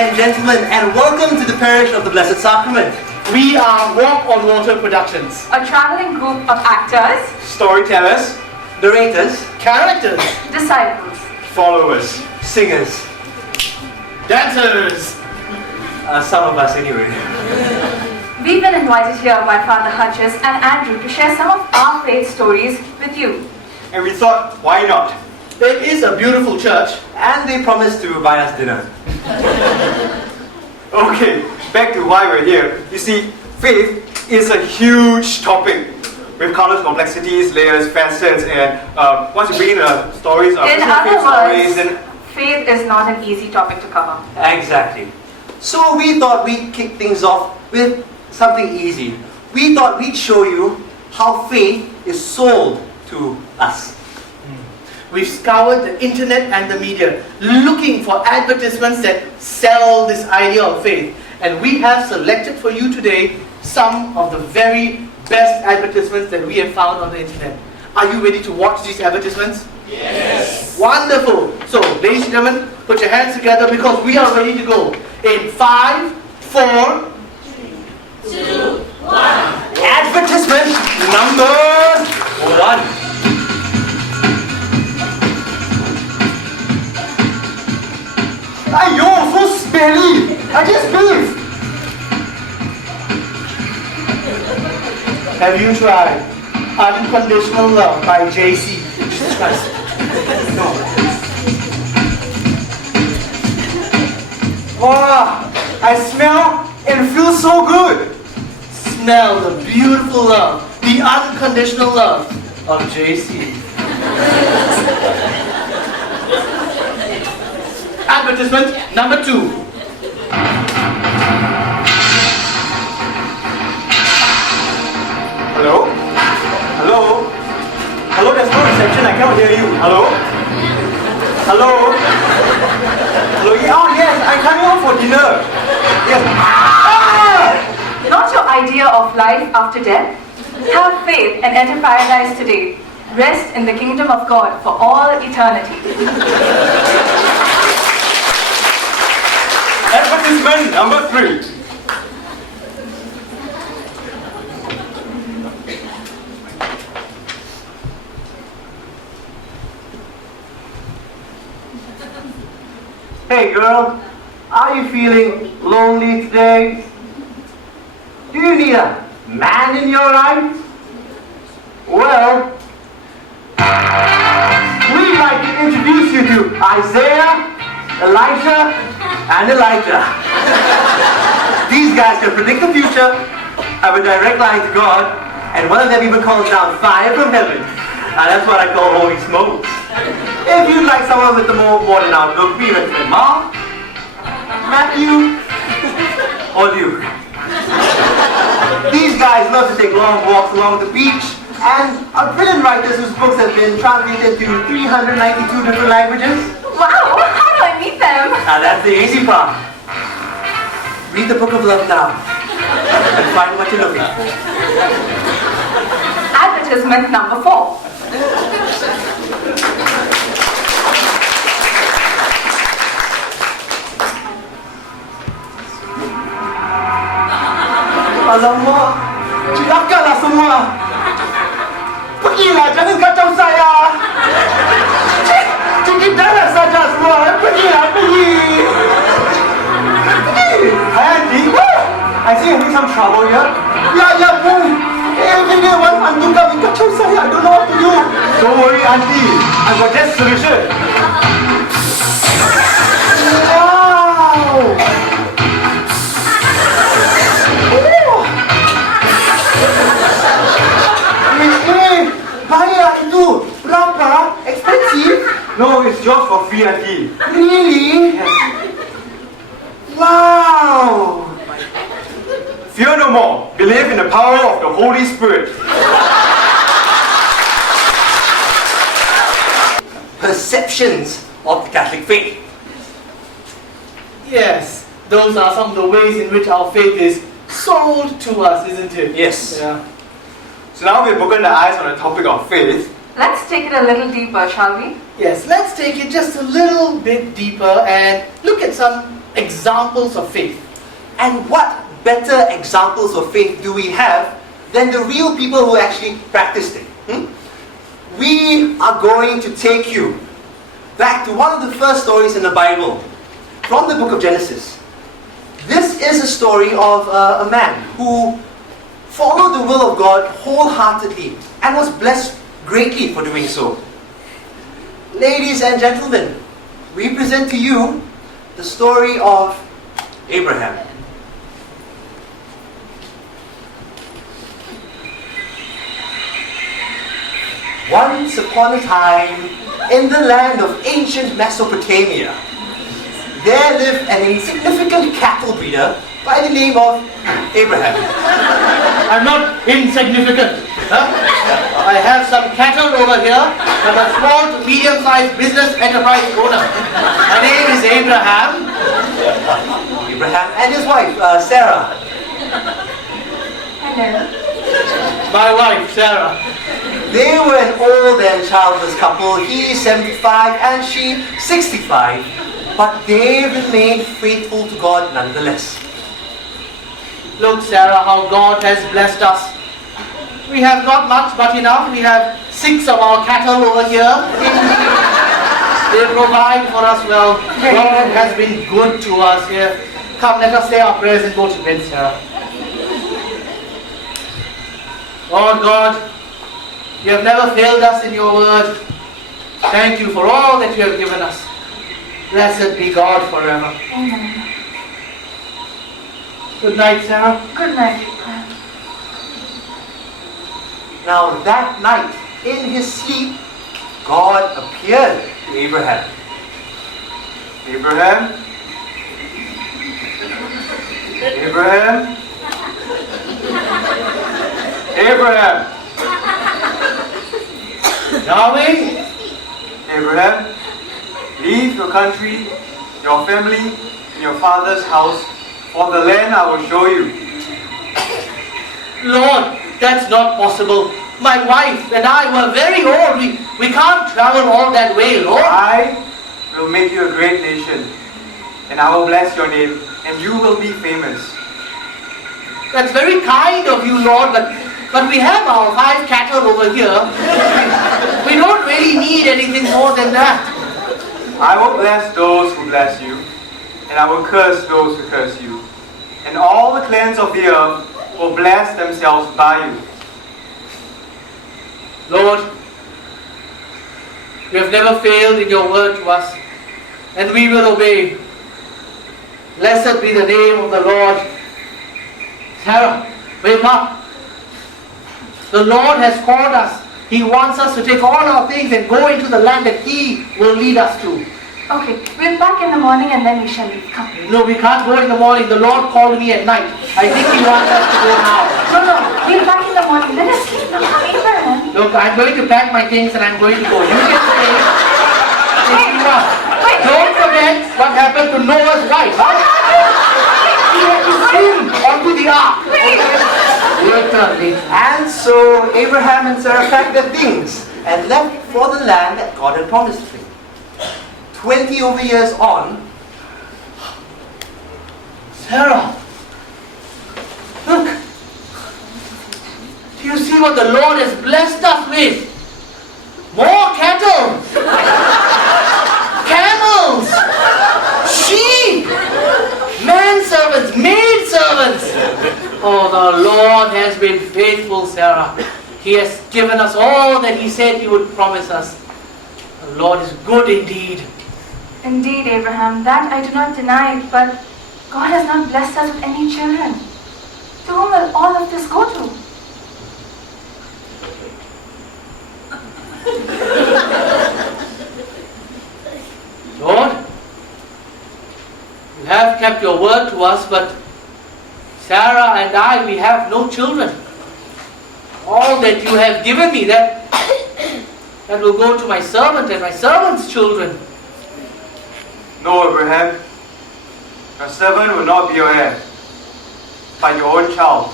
and gentlemen, and welcome to the Parish of the Blessed Sacrament. We are Walk on Water Productions. A traveling group of actors, Storytellers, Narrators, characters, disciples, followers, singers, dancers. some of us anyway. we've been invited here by Father Hutchins and Andrew to share some of our faith stories with you. And we thought, why not? It is a beautiful church. And they promised to buy us dinner. Okay, back to why we're here. You see, faith is a huge topic with countless complexities, layers, facets, and once you bring in the stories, In other words, faith is not an easy topic to cover. Exactly. So we thought we'd kick things off with something easy. We thought we'd show you how faith is sold to us. We've scoured the internet and the media looking for advertisements that sell this idea of faith. And we have selected for you today some of the very best advertisements that we have found on the internet. Are you ready to watch these advertisements? Yes! Wonderful! So, ladies and gentlemen, put your hands together because we are ready to go. In 5, 4, 2, 1. Advertisement number 1. Ayo, so smelly! I just bathed! Have you tried Unconditional Love by JC? Jesus Christ. No. Wow! I smell and feel so good! Smell the beautiful love, the unconditional love of JC. Advertisement number 2. Hello? Hello? Hello, there's no reception, I cannot hear you. Hello? Hello? Hello? Oh yes, I'm coming home for dinner. Yes. Ah! Not your idea of life after death? Have faith and enter paradise today. Rest in the kingdom of God for all eternity. Advertisement number 3. Hey girl, are you feeling lonely today? Do you need a man in your life? Well, we'd like to introduce you to Isaiah, Elisha, and Elijah. These guys can predict the future, have a direct line to God, and one of them even calls down fire from heaven. And that's what I call holy smokes. If you'd like someone with a more modern outlook, we recommend Mark, Matthew, or Luke. These guys love to take long walks along the beach and are brilliant writers whose books have been translated to 392 different languages. Wow, how do I meet them? Now that's the easy part. Read the book of love now and find what you're looking for. Advertisement number 4. Alamak, celakalah semua. Pergilah, jangan kacau saya. Cikit darah saja semua. Pergilah, pergi. Hi, Auntie. I see you're having some trouble here. Yeah, boom. Every day one hantu kami kacau saya. I don't know what to do. Don't worry, Auntie. I've got that solution. Wow. Bahaya itu. Berapa? Expensive? No, it's just for free, Auntie. Really? Yes. Wow! Fear no more. Believe in the power of the Holy Spirit. Perceptions of the Catholic faith. Yes, those are some of the ways in which our faith is sold to us, isn't it? Yes. Yeah. So now we've broken the ice on the topic of faith. Let's take it a little deeper, shall we? Yes, let's take it just a little bit deeper and look at some examples of faith. And what better examples of faith do we have than the real people who actually practiced it? We are going to take you back to one of the first stories in the Bible, from the book of Genesis. This is a story of a man who followed the will of God wholeheartedly and was blessed greatly for doing so. Ladies and gentlemen, we present to you the story of Abraham. Once upon a time, in the land of ancient Mesopotamia, there lived an insignificant cattle breeder by the name of Abraham. I'm not insignificant. I have some cattle over here. I'm a small to medium-sized business enterprise owner. My name is Abraham. Abraham and his wife, Sarah. Hello. My wife, Sarah. They were an old and childless couple, he 75 and she 65, but they remained faithful to God nonetheless. Look, Sarah, how God has blessed us. We have not much but enough. We have 6 of our cattle over here. They provide for us well. God has been good to us here. Come, let us say our prayers and go to bed, Sarah. Lord God, you have never failed us in your word. Thank you for all that you have given us. Blessed be God forever. Amen. Good night, Sarah. Good night, Abraham. Now that night, in his sleep, God appeared to Abraham. Abraham? Abraham? Abraham! Yahweh, Abraham, leave your country, your family, and your father's house for the land I will show you. Lord, that's not possible. My wife and I were very old. We can't travel all that way, Lord. I will make you a great nation, and I will bless your name, and you will be famous. That's very kind of you, Lord, but we have our 5 cattle over here. We don't really need anything more than that. I will bless those who bless you, and I will curse those who curse you. And all the clans of the earth will bless themselves by you. Lord, you have never failed in your word to us, and we will obey. Blessed be the name of the Lord. Sarah, wake up. The Lord has called us. He wants us to take all our things and go into the land that He will lead us to. Okay, we'll pack in the morning and then we shall leave. Come. No, we can't go in the morning. The Lord called me at night. I think He wants us to go now. No, we'll pack in the morning. Let us sleep now. Come, Abraham. Look, I'm going to pack my things and I'm going to go. You can stay. If you want. Wait. Don't forget what happened to Noah's wife, huh? He had to swim onto the ark. Literally. And so Abraham and Sarah packed their things and left for the land that God had promised them. 20 over years on, Sarah, look. Do you see what the Lord has blessed us with? More cattle, camels, sheep, manservants, maidservants. Oh, the Lord has been faithful, Sarah. He has given us all that He said He would promise us. The Lord is good indeed. Indeed, Abraham, that I do not deny, but God has not blessed us with any children. To whom will all of this go to? Lord, you have kept your word to us, but Sarah and I, we have no children. All that you have given me, that will go to my servant and my servant's children. No, Abraham, your servant will not be your heir, but your own child.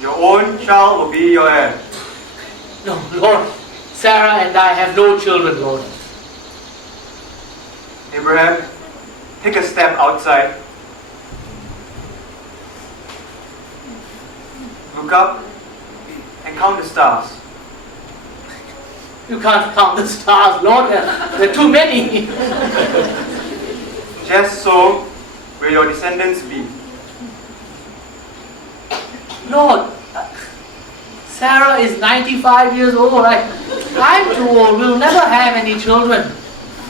Your own child will be your heir. No, Lord, Sarah and I have no children, Lord. Abraham, take a step outside. Look up and count the stars. You can't count the stars, Lord. There are too many. Just so will your descendants be. Lord, Sarah is 95 years old. I'm too old. We'll never have any children.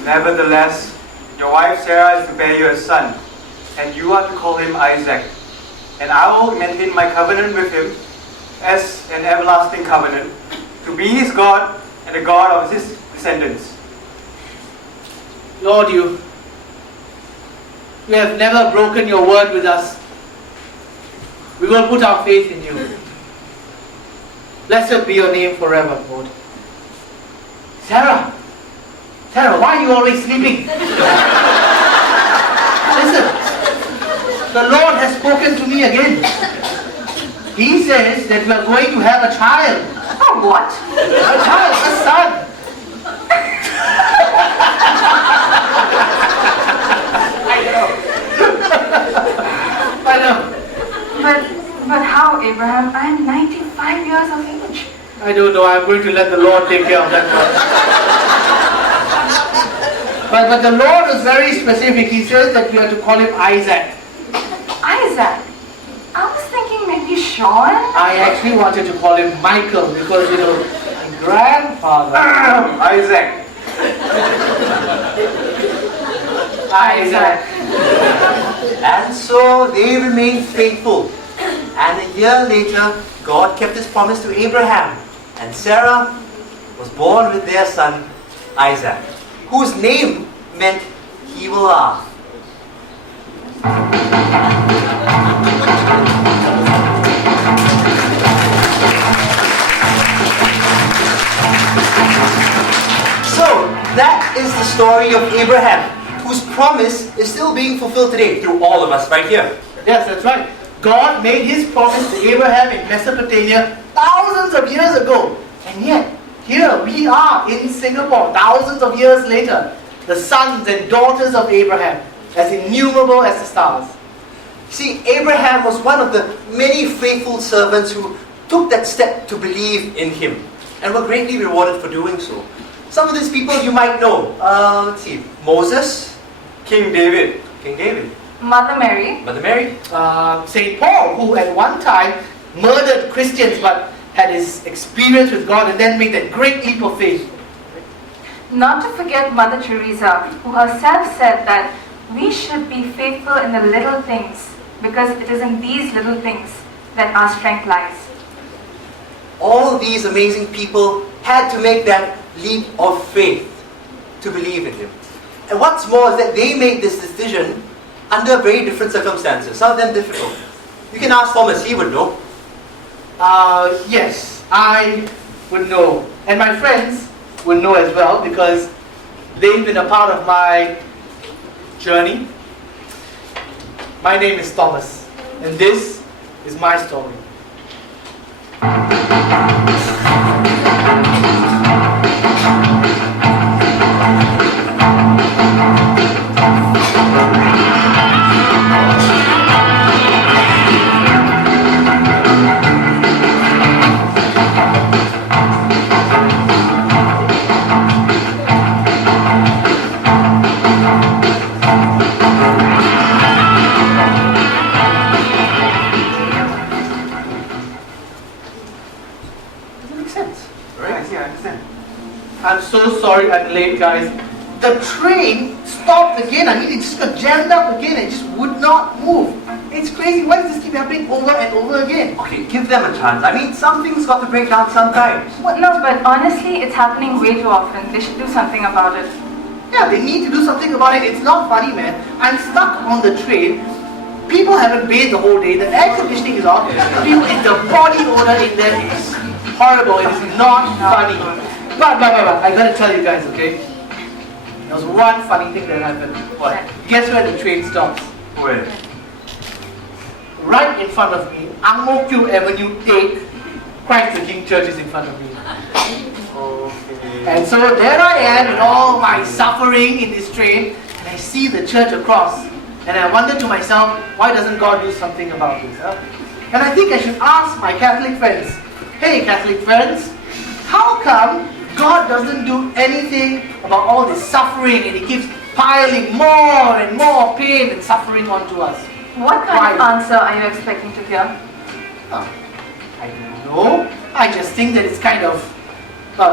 Nevertheless, your wife Sarah is to bear you a son, and you are to call him Isaac. And I will maintain my covenant with him as an everlasting covenant, to be his God and the God of his descendants. Lord, you have never broken your word with us. We will put our faith in you. Blessed be your name forever, Lord. Sarah, why are you always sleeping? Listen, the Lord has spoken to me again. He says that we are going to have a child. Oh, what? A child, a son. I know. But how, Abraham? I am 95 years of age. I don't know. I'm going to let the Lord take care of that one. But the Lord is very specific. He says that we are to call him Isaac. Isaac? I was thinking maybe Sean. I actually wanted to call him Michael because, my grandfather. Isaac. Isaac. And so they remained faithful. And a year later, God kept his promise to Abraham. And Sarah was born with their son, Isaac, whose name meant he will laugh. So, that is the story of Abraham, whose promise is still being fulfilled today through all of us right here. Yes, that's right. God made his promise to Abraham in Mesopotamia thousands of years ago. And yet, here we are in Singapore, thousands of years later, the sons and daughters of Abraham, as innumerable as the stars. See, Abraham was one of the many faithful servants who took that step to believe in him and were greatly rewarded for doing so. Some of these people you might know. Let's see, Moses, King David. Mother Mary. Mother Mary, St. Paul, who at one time murdered Christians but had his experience with God and then made that great leap of faith. Not to forget Mother Teresa, who herself said that we should be faithful in the little things because it is in these little things that our strength lies. all these amazing people had to make that leap of faith to believe in him. And what's more is that they made this decision under very different circumstances, some of them difficult. You can ask Thomas, he would know. Yes, I would know. And my friends would know as well because they've been a part of my journey. My name is Thomas, and this is my story. I'm so sorry I'm late, guys. The train stopped again. I mean, it just got jammed up again. It just would not move. It's crazy. Why does this keep happening over and over again? Okay, give them a chance. I mean, something's got to break down sometimes. Well, no, but honestly, it's happening way too often. They should do something about it. Yeah, they need to do something about it. It's not funny, man. I'm stuck on the train. People haven't bathed the whole day. The air conditioning is off. The body odor in there is horrible. It is not funny. But, I gotta tell you guys, okay? There was one funny thing that happened. What? Guess where the train stops? Where? Right in front of me, Ang Mo Kio Avenue 8, Christ the King Church is in front of me. Okay. And so there I am in all my suffering in this train, and I see the church across, and I wonder to myself, why doesn't God do something about this? Huh? And I think I should ask my Catholic friends, hey Catholic friends, how come God doesn't do anything about all this suffering and He keeps piling more and more pain and suffering onto us? What kind of Why? answer are you expecting to hear? Huh. I don't know. I just think that it's kind of,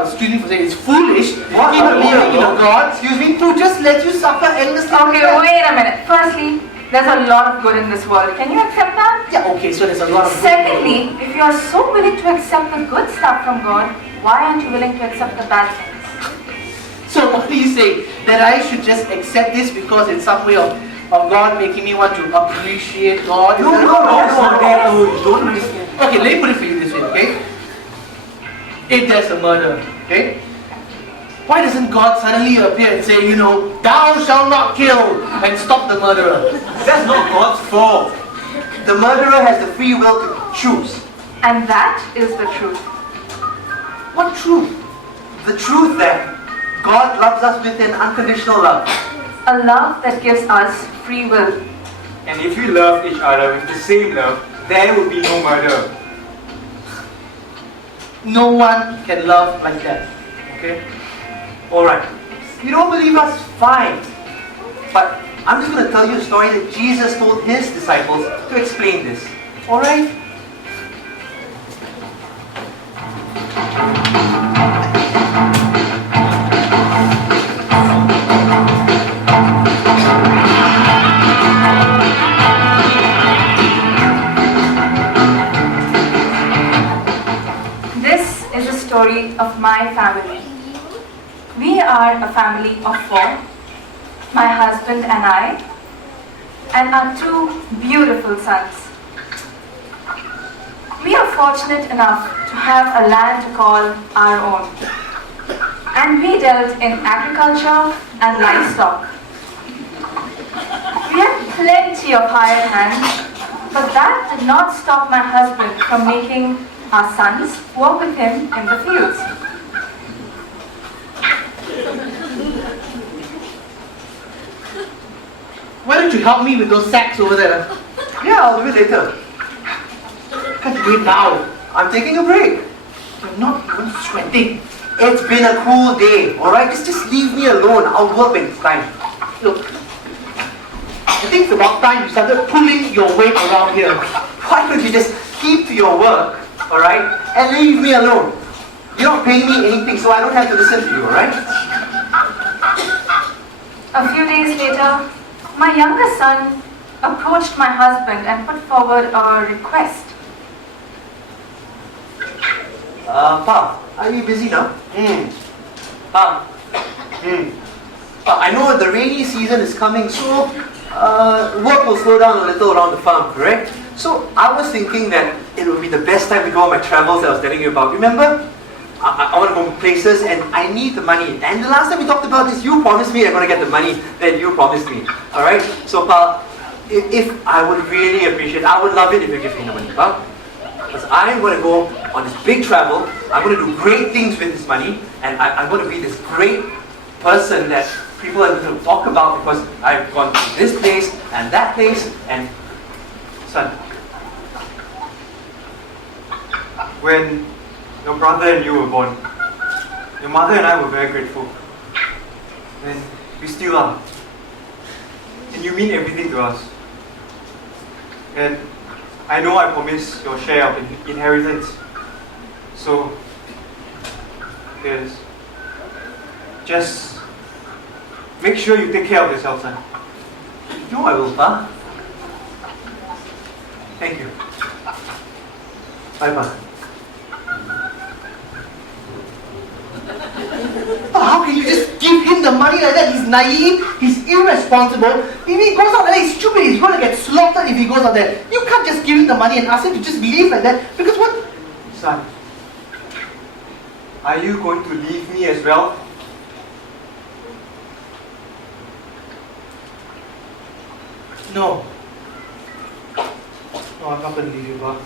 excuse me for saying, it's foolish in believing in a God, excuse me, who just lets you suffer endlessly. Okay, wait a minute. Firstly, there's a lot of good in this world. Can you accept that? Yeah, okay, so there's a lot of... Secondly, if you are so willing to accept the good stuff from God, why aren't you willing to accept the bad things? So what do you say? That I should just accept this because it's some way of God making me want to appreciate God? No, you don't understand. Okay, let me put it for you this way, okay? If there's a murder, okay? Why doesn't God suddenly appear and say, thou shalt not kill, and stop the murderer? That's not God's fault. The murderer has the free will to choose. And that is the truth. What truth? The truth that God loves us with an unconditional love. A love that gives us free will. And if we love each other with the same love, there will be no murder. No one can love like that, okay? Alright. You don't believe us? Fine. But I'm just going to tell you a story that Jesus told His disciples to explain this. Alright? This is a story of my family. We are a family of 4, my husband and I, and our 2 beautiful sons. We are fortunate enough to have a land to call our own, and we dealt in agriculture and livestock. We had plenty of hired hands, but that did not stop my husband from making our sons work with him in the fields. Why don't you help me with those sacks over there? Yeah, I'll do it later. Can't you do it now? I'm taking a break. You're not even sweating. It's been a cool day, alright? Just leave me alone. I'll work when it's time. Look, I think it's about time you started pulling your weight around here. Why don't you just keep to your work, alright? And leave me alone. You're not paying me anything, so I don't have to listen to you, alright? A few days later, my younger son approached my husband and put forward a request. Pa, are you busy now? Pa, I know the rainy season is coming, so work will slow down a little around the farm, correct? So I was thinking that it would be the best time to go on my travels that I was telling you about. Remember? I want to go places and I need the money. And the last time we talked about this, you promised me I'm going to get the money that you promised me. Alright? So Pa, if I would really appreciate, I would love it if you give me the money, Pa. Because I'm going to go on this big travel, I'm going to do great things with this money, and I'm going to be this great person that people are going to talk about because I've gone to this place and that place, and son, When your brother and you were born, your mother and I were very grateful. And we still are. And you mean everything to us. And I know I promised your share of inheritance. So, yes. Just make sure you take care of yourself, son. No, I will, Pa. Thank you. Bye, Pa. How can you just give him the money like that? He's naive, he's irresponsible. If he goes out there, he's stupid, he's going to get slaughtered if he goes out there. You can't just give him the money and ask him to just behave like that. Because what? Son, are you going to leave me as well? No. No, I'm not going to leave you, Pa.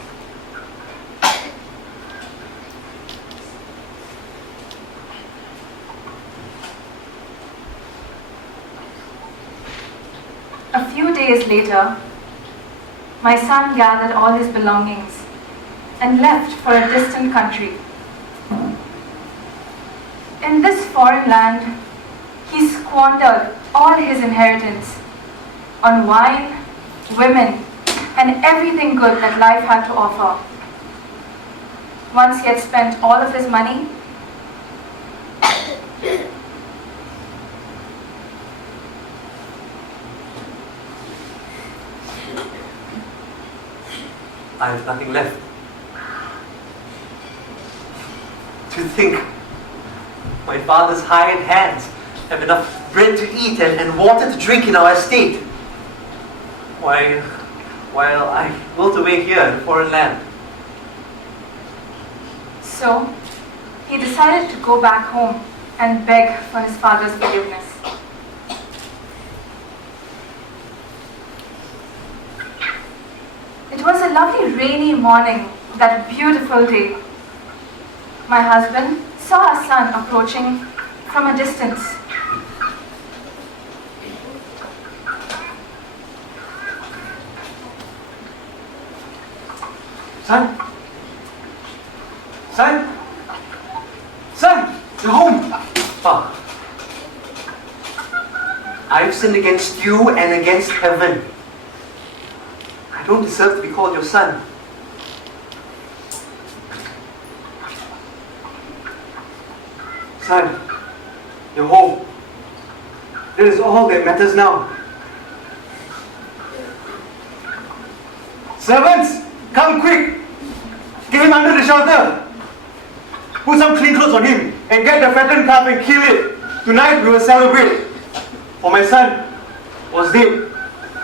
days later, my son gathered all his belongings and left for a distant country. In this foreign land, he squandered all his inheritance on wine, women, and everything good that life had to offer. Once he had spent all of his money, I have nothing left. To think my father's hired hands have enough bread to eat and water to drink in our estate, while I wilt away here in a foreign land. so he decided to go back home and beg for his father's forgiveness. It was a lovely rainy morning that beautiful day. My husband saw our son approaching from a distance. Son? Son? Son! You're home! Ah, I've sinned against you and against heaven. I don't deserve to be called your son. Son, you're home. That is all that matters now. Servants, come quick! Get him under the shelter! Put some clean clothes on him and get the fattened calf and kill it. Tonight we will celebrate. For my son was dead,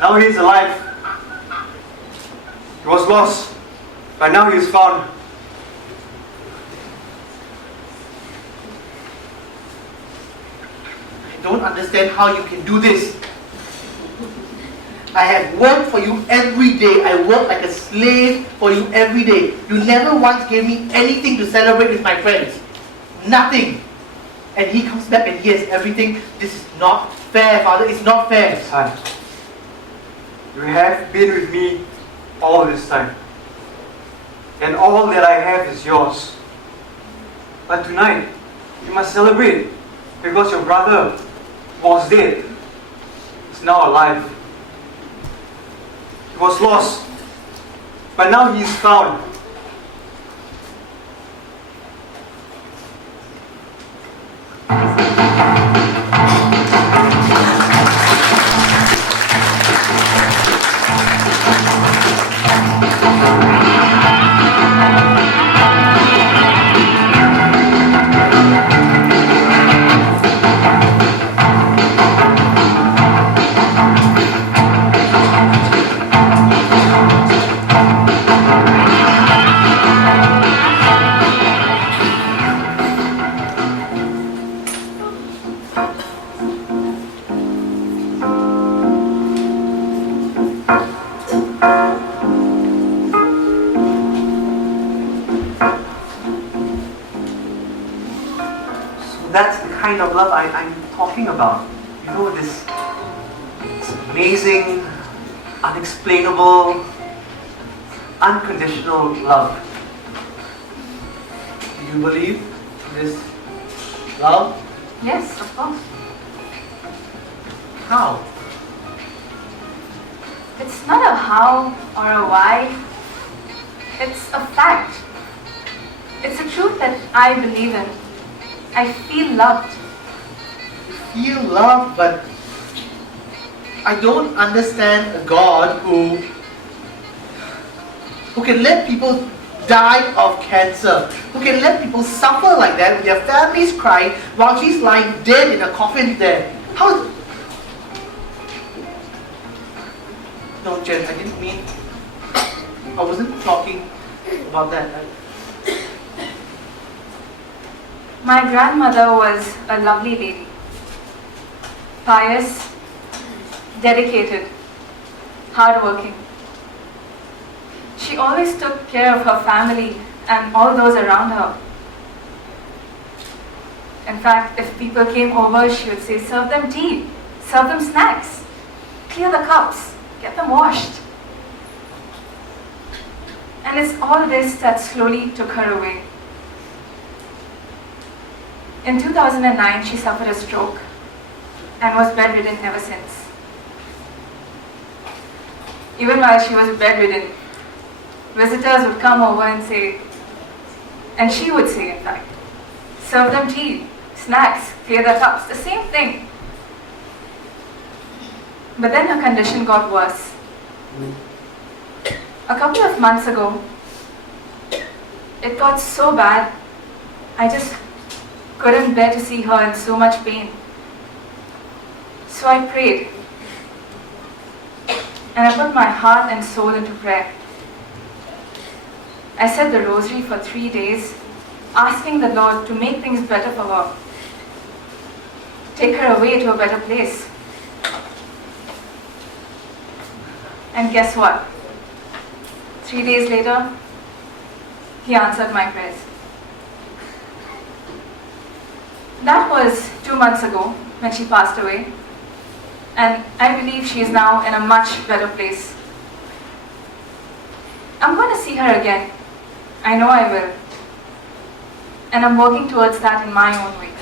now he is alive. He was lost, but now he is found. I don't understand how you can do this. I have worked for you every day. I work like a slave for you every day. You never once gave me anything to celebrate with my friends. Nothing. And he comes back and he has everything. This is not fair, Father. It's not fair. Son, you have been with me all this time. And all that I have is yours. But tonight, you must celebrate because your brother was dead. He's now alive. He was lost, but now he is found. That's the kind of love I'm talking about. You know, this amazing, unexplainable, unconditional love. Do you believe this love? Yes, of course. How? It's not a how or a why. It's a fact. It's a truth that I believe in. I feel loved. You feel love, but I don't understand a God who can let people die of cancer, who can let people suffer like that with their families crying while she's lying dead in a coffin there. How? No, Jen, I didn't mean. I wasn't talking about that. My grandmother was a lovely lady, pious, dedicated, hardworking. She always took care of her family and all those around her. In fact, if people came over, she would say, serve them tea, serve them snacks, clear the cups. get them washed. And it's all this that slowly took her away. In 2009, she suffered a stroke and was bedridden ever since. Even while she was bedridden, visitors would come over and say, and she would say in fact, serve them tea, snacks, clear their cups, the same thing. But then her condition got worse. A couple of months ago, it got so bad, I just couldn't bear to see her in so much pain. So I prayed. And I put my heart and soul into prayer. I said the rosary for 3 days, asking the Lord to make things better for her. Take her away to a better place. And guess what? 3 days later, He answered my prayers. That was 2 months ago when she passed away. And I believe she is now in a much better place. I'm going to see her again. I know I will. And I'm working towards that in my own way.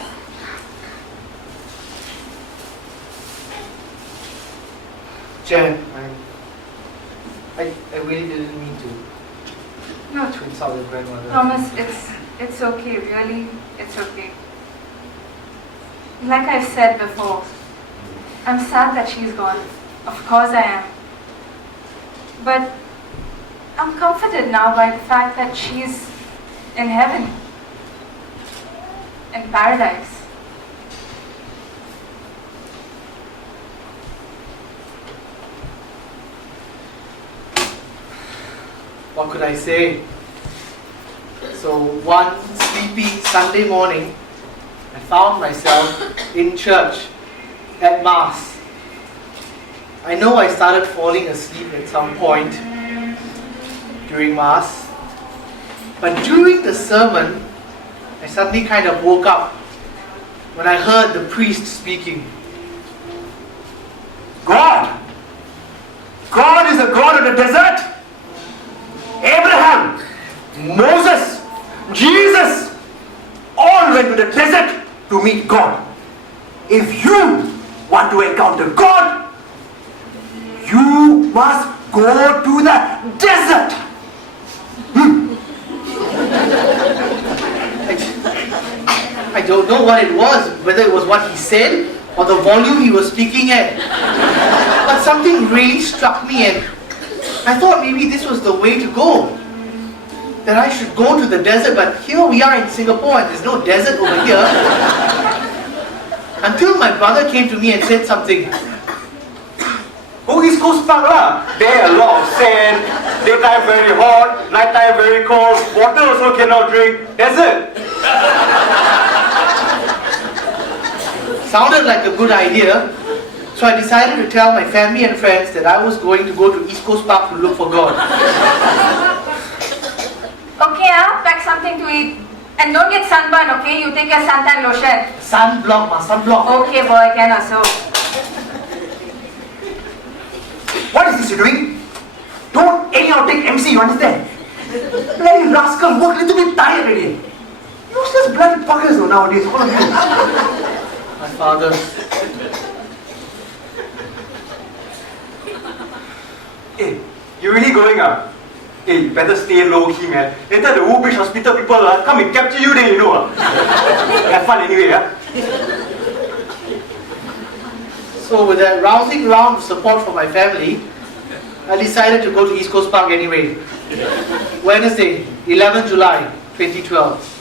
Jen, I really didn't mean to No, insult your grandmother. Thomas, it's okay, really, it's okay. Like I've said before, I'm sad that she's gone. Of course I am. But I'm comforted now by the fact that she's in heaven, in paradise. What could I say? So one sleepy Sunday morning, I found myself in church at Mass. I know I started falling asleep at some point during Mass, but during the sermon, I suddenly kind of woke up when I heard the priest speaking. God! God is the God of the desert! Abraham, Moses, Jesus, all went to the desert to meet God. If you want to encounter God, you must go to the desert. I don't know what it was, whether it was what he said or the volume he was speaking at. But something really struck me and I thought maybe this was the way to go. That I should go to the desert, but here we are in Singapore and there's no desert over here. Until my brother came to me and said something. Oh, East Coast Park lah. There a lot of sand, daytime very hot, nighttime very cold, water also cannot drink. Desert. Sounded like a good idea. So I decided to tell my family and friends that I was going to go to East Coast Park to look for God. Okay, I'll pack something to eat. And don't get sunburn, okay? You take your suntan lotion. Sunblock, sunblock. Okay, boy, can also. What is this you're doing? Don't anyhow take MC, you understand? Bloody rascal, work a little bit tired already. Useless bloody buggers nowadays, all of you. My father. Hey, you really going ah? Hey, you better stay low key, man. Later the Woodbridge Hospital people come and capture you, then you know. Have fun anyway, ah. So with that rousing round of support from my family, I decided to go to East Coast Park anyway. Wednesday, 11 July 2012.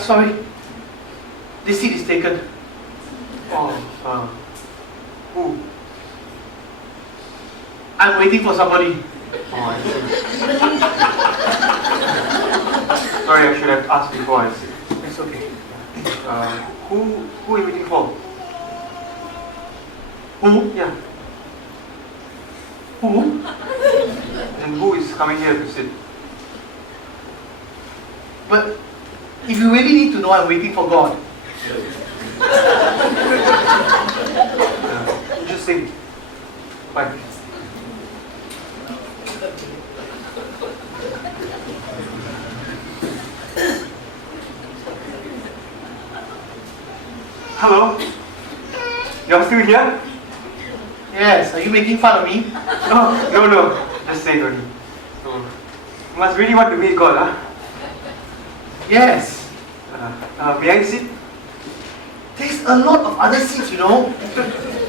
Sorry. This seat is taken. Oh, who? I'm waiting for somebody. Oh, I see. asked before. I said, It's okay. who are you waiting for? Who? Yeah. Who? And who is coming here to sit? But if you really need to know, I'm waiting for God. Interesting. Bye. Hello? You're still here? Yes, are you making fun of me? No. Just saying only. So, you must really want to meet God, huh? Yes. May I sit? There's a lot of other seats, you know.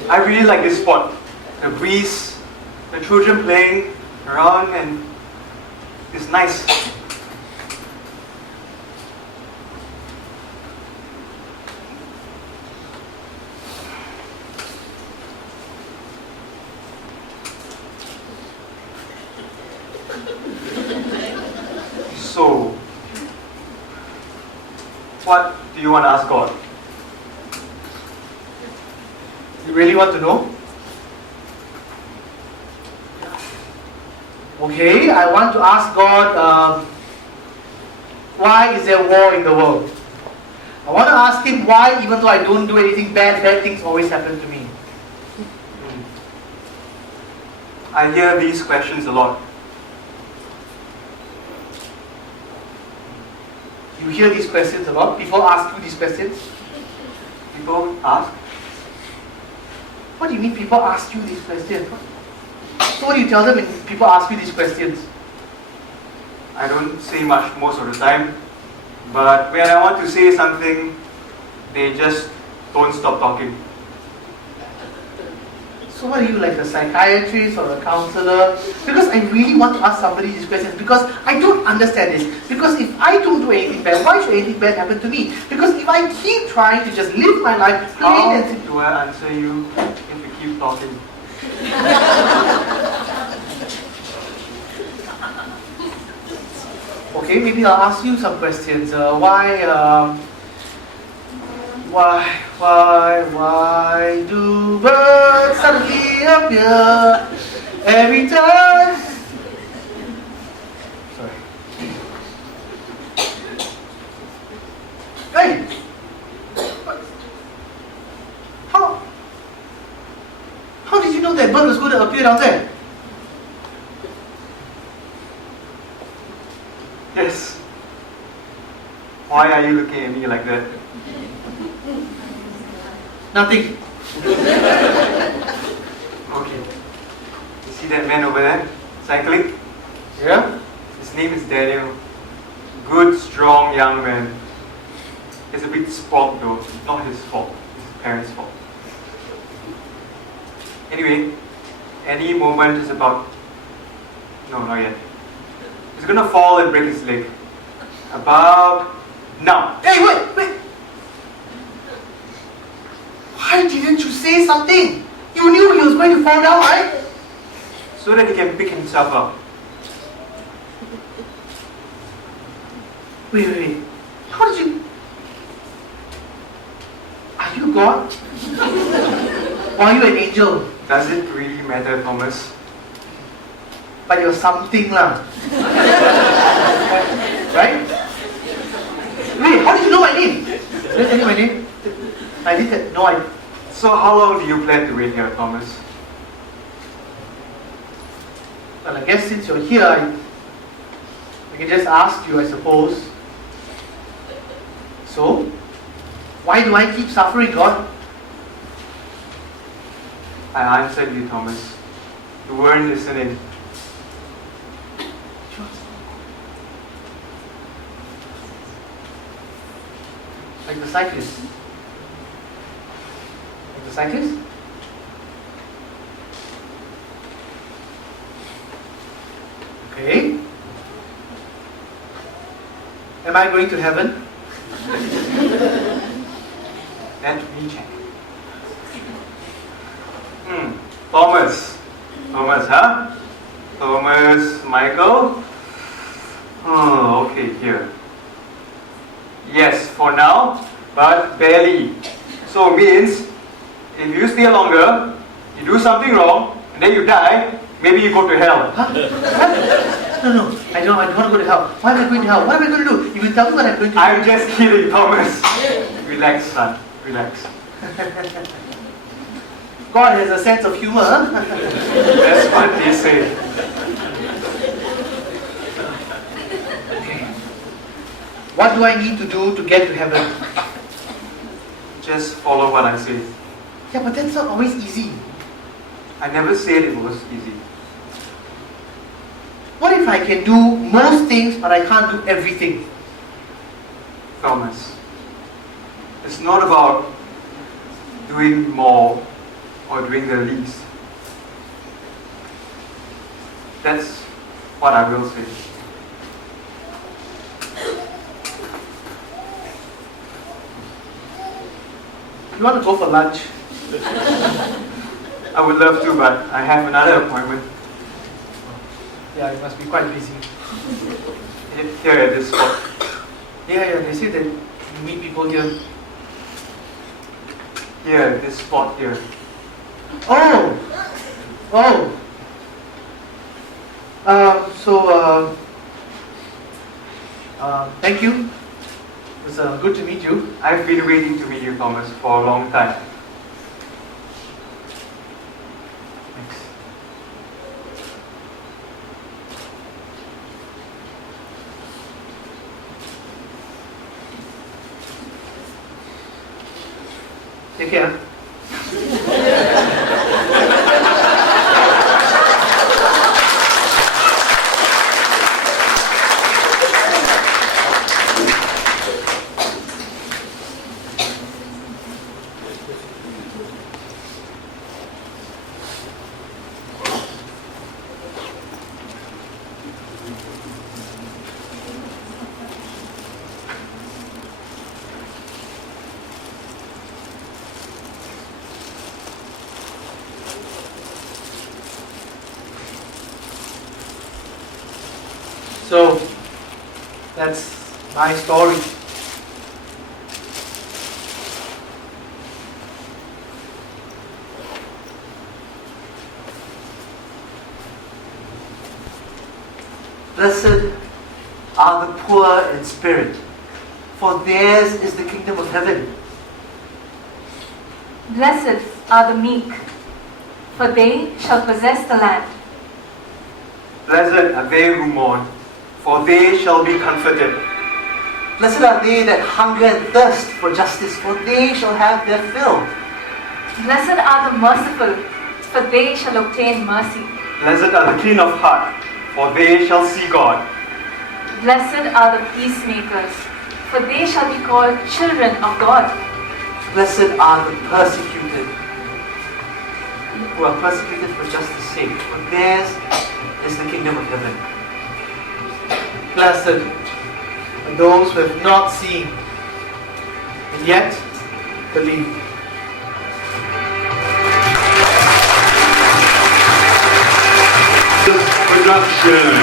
I really like this spot. The breeze, the children playing around, and it's nice. So, what do you want to ask God? You really want to know? Okay, I want to ask God, why is there war in the world? I want to ask Him why, even though I don't do anything bad things always happen to me. I hear these questions a lot. You hear these questions a lot? People ask you these questions? People ask, What do you mean people ask you these questions? So what do you tell them when people ask you these questions? I don't say much most of the time, but when I want to say something, they just don't stop talking. So what are you, like a psychiatrist or a counselor? Because I really want to ask somebody these questions because I don't understand this. Because if I don't do anything bad, why should anything bad happen to me? Because if I keep trying to just live my life plain How and simple. do I answer you if you keep talking? Okay, maybe I'll ask you some questions. Why do birds suddenly appear every time? Sorry. Hey! How did you know that bird was going to appear down there? Yes. Why are you looking at me like that? Nothing. Okay. You see that man over there, cycling? Yeah? His name is Daniel. Good, strong young man. He's a bit spoiled though. Not his fault. It's his parents' fault. Anyway, any moment is about... No, not yet. He's gonna fall and break his leg. About... now. Hey, wait! Why didn't you say something? You knew he was going to fall down, right? So that he can pick himself up. Wait. How did you... Are you God? Or are you an angel? Does it really matter, Thomas? But you're something lah. Right? Wait, how did you know my name? Did I tell you my name? I didn't. No, I... So how long do you plan to wait here, Thomas? Well, I guess since you're here, I can just ask you, I suppose. So, why do I keep suffering, God? I answered you, Thomas. You weren't listening. Like the cyclist. Like the cyclist? Okay. Am I going to heaven? Let me check. Thomas. Thomas, huh? Thomas, Michael? Oh, okay, here. Yes, for now, but barely. So means, if you stay longer, you do something wrong, and then you die, maybe you go to hell. Huh? No, I don't want to go to hell. Why am I going to hell? What am I going to do? You will tell me what I'm going to do. I'm just kidding, Thomas. Relax, son. Relax. God has a sense of humor. Huh? That's what they say. Okay. What do I need to do to get to heaven? Just follow what I say. Yeah, but that's not always easy. I never said it was easy. What if I can do most things, but I can't do everything? Thomas, it's not about doing more or doing the least. That's what I will say. You want to go for lunch? I would love to, but I have another appointment Yeah, you must be quite busy. here at this spot. Yeah, they say that you meet people here. Here at this spot here. Oh! Thank you. It was good to meet you. I've been waiting to meet you, Thomas, for a long time. Thanks. Take care. So, that's my story. Blessed are the poor in spirit, for theirs is the kingdom of heaven. Blessed are the meek, for they shall possess the land. Blessed are they who mourn, for they shall be comforted. Blessed are they that hunger and thirst for justice, for they shall have their fill. Blessed are the merciful, for they shall obtain mercy. Blessed are the clean of heart, for they shall see God. Blessed are the peacemakers, for they shall be called children of God. Blessed are the persecuted, who are persecuted for justice' sake, for theirs is the kingdom of heaven. Blessed are those who have not seen and yet believe. Production.